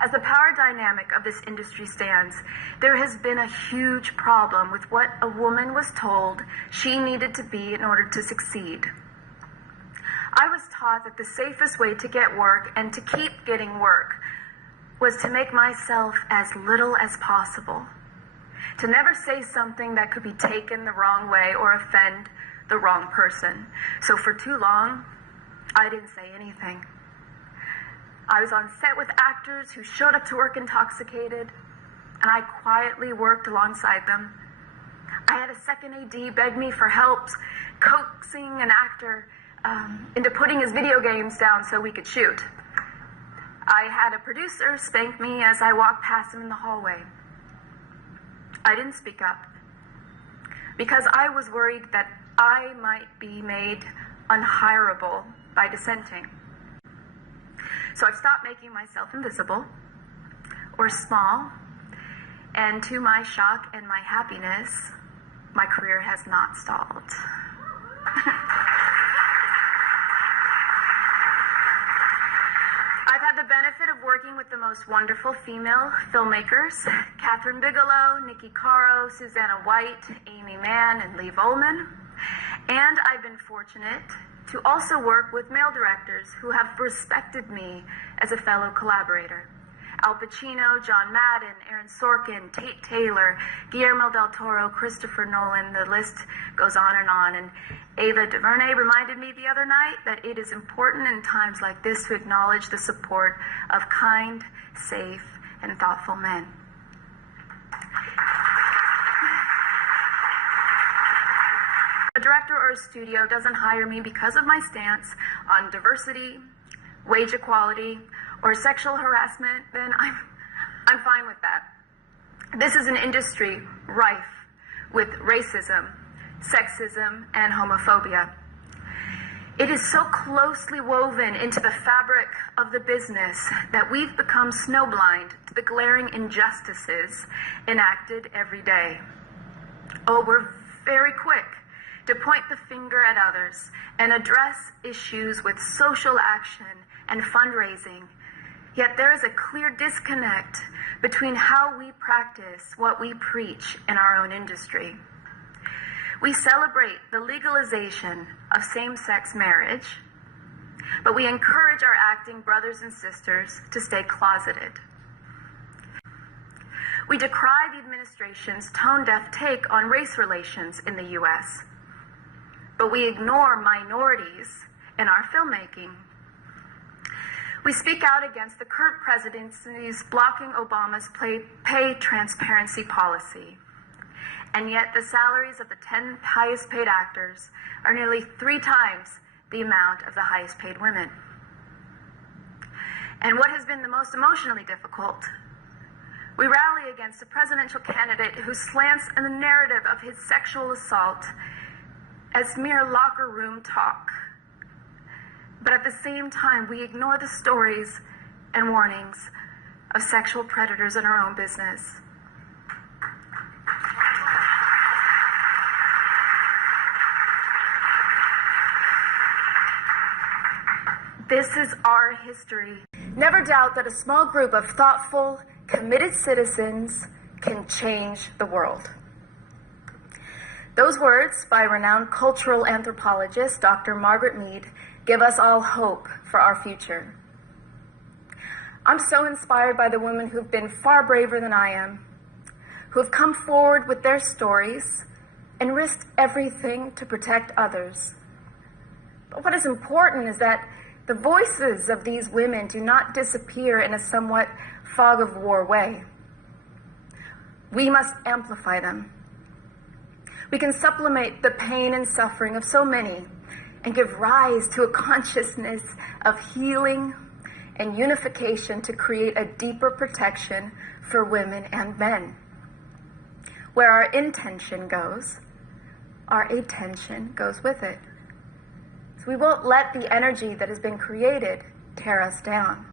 As the power dynamic of this industry stands, there has been a huge problem with what a woman was told she needed to be in order to succeed. I was taught that the safest way to get work and to keep getting work was to make myself as little as possible, to never say something that could be taken the wrong way or offend the wrong person. So for too long, I didn't say anything. I was on set with actors who showed up to work intoxicated, and I quietly worked alongside them. I had a second AD beg me for help coaxing an actor into putting his video games down so we could shoot. I had a producer spank me as I walked past him in the hallway. I didn't speak up because I was worried that I might be made unhireable by dissenting. So I've stopped making myself invisible or small, and to my shock and my happiness, my career has not stalled. I've had the benefit of working with the most wonderful female filmmakers, Kathryn Bigelow, Nikki Caro, Susanna White, Amy Mann, and Lee Volman. And I've been fortunate to also work with male directors who have respected me as a fellow collaborator. Al Pacino, John Madden, Aaron Sorkin, Tate Taylor, Guillermo del Toro, Christopher Nolan, the list goes on. And Ava DuVernay reminded me the other night that it is important in times like this to acknowledge the support of kind, safe, and thoughtful men. A director or a studio doesn't hire me because of my stance on diversity, wage equality, or sexual harassment, then I'm fine with that. This is an industry rife with racism, sexism, and homophobia. It is so closely woven into the fabric of the business that we've become snowblind to the glaring injustices enacted every day. Oh, we're very quick to point the finger at others and address issues with social action and fundraising. Yet there is a clear disconnect between how we practice what we preach in our own industry. We celebrate the legalization of same-sex marriage, but we encourage our acting brothers and sisters to stay closeted. We decry the administration's tone-deaf take on race relations in the U.S., but we ignore minorities in our filmmaking. We speak out against the current presidency's blocking Obama's pay transparency policy. And yet the salaries of the 10 highest paid actors are nearly 3 times the amount of the highest paid women. And what has been the most emotionally difficult? We rally against a presidential candidate who slants the narrative of his sexual assault as mere locker room talk. But at the same time, we ignore the stories and warnings of sexual predators in our own business. This is our history. Never doubt that a small group of thoughtful, committed citizens can change the world. Those words by renowned cultural anthropologist Dr. Margaret Mead give us all hope for our future. I'm so inspired by the women who've been far braver than I am, who have come forward with their stories and risked everything to protect others. But what is important is that the voices of these women do not disappear in a somewhat fog of war way. We must amplify them. We can supplement the pain and suffering of so many and give rise to a consciousness of healing and unification to create a deeper protection for women and men. Where our intention goes, our attention goes with it. So we won't let the energy that has been created tear us down.